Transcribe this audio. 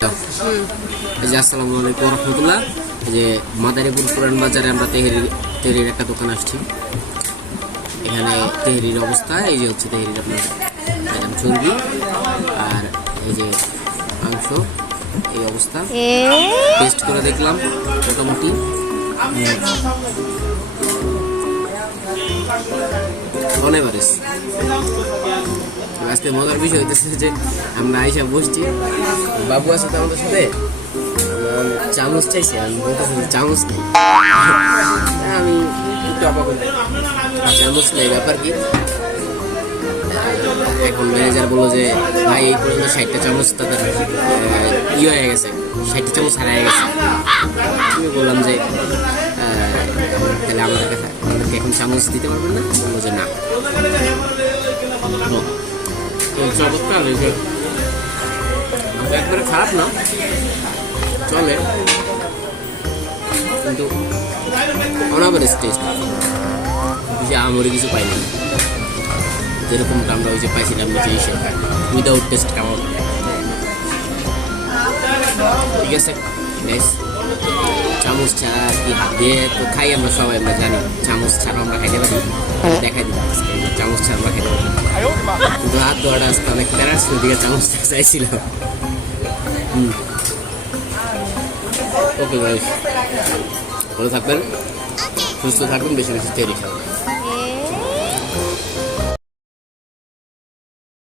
আসসালামু আলাইকুম রহমতুল্লাহ। যে মাদারীপুর পুরান বাজারে আমরা তেহরির একটা দোকান আসছি। এখানে তেহরির অবস্থা এই যে হচ্ছে তেহরির আপনার চর্বি আর এই যে মাংস, এই অবস্থা টেস্ট করে দেখলাম মোটামুটি অন এভারেজ। আজকে মজার বিষয় হইতেছে যে আমরা আইসা বসছি, বাবু আছে তো আমাদের সাথে, চামচ চাইছে, আমি বলতেছি চামচ নেই। আমি একটু অবাক হই, চামচ নেই ব্যাপার কি। এখন ম্যানেজার বললো যে ভাই এই পর্যন্ত 60টা চামচ তাদের হয়ে গেছে, 60টা চামচ হারিয়ে গেছে। আমি বললাম যে তাহলে আমাদেরকে এখন চামচ দিতে পারবেন না? বললো যে না। চমৎকার একবারে খারাপ না, চলে, কিন্তু অনাভারেজ টেস্ট, বেশি আমরে কিছু পাইনি, যেরকমটা আমরা ওই যে পাইছিলাম যে এসে উইদাউট টেস্ট কেমন। ঠিক আছে, চামচ ছাড়া আর কি হাত দিয়ে তো খাই আমরা সবাই, আমরা জানি চামচ ছাড়া আমরা খাইতে পারি, দেখাই দিলাম চামচ ছাড়া আমরা খাইতে পারি। কিন্তু হাত ধোয়াটা আসতে অনেক প্যারাস দিকে চামচ চাইছিলাম। ওকে ভাই, ভালো থাকবেন, সুস্থ থাকবেন, বেশি বেশি তৈরি খাবেন।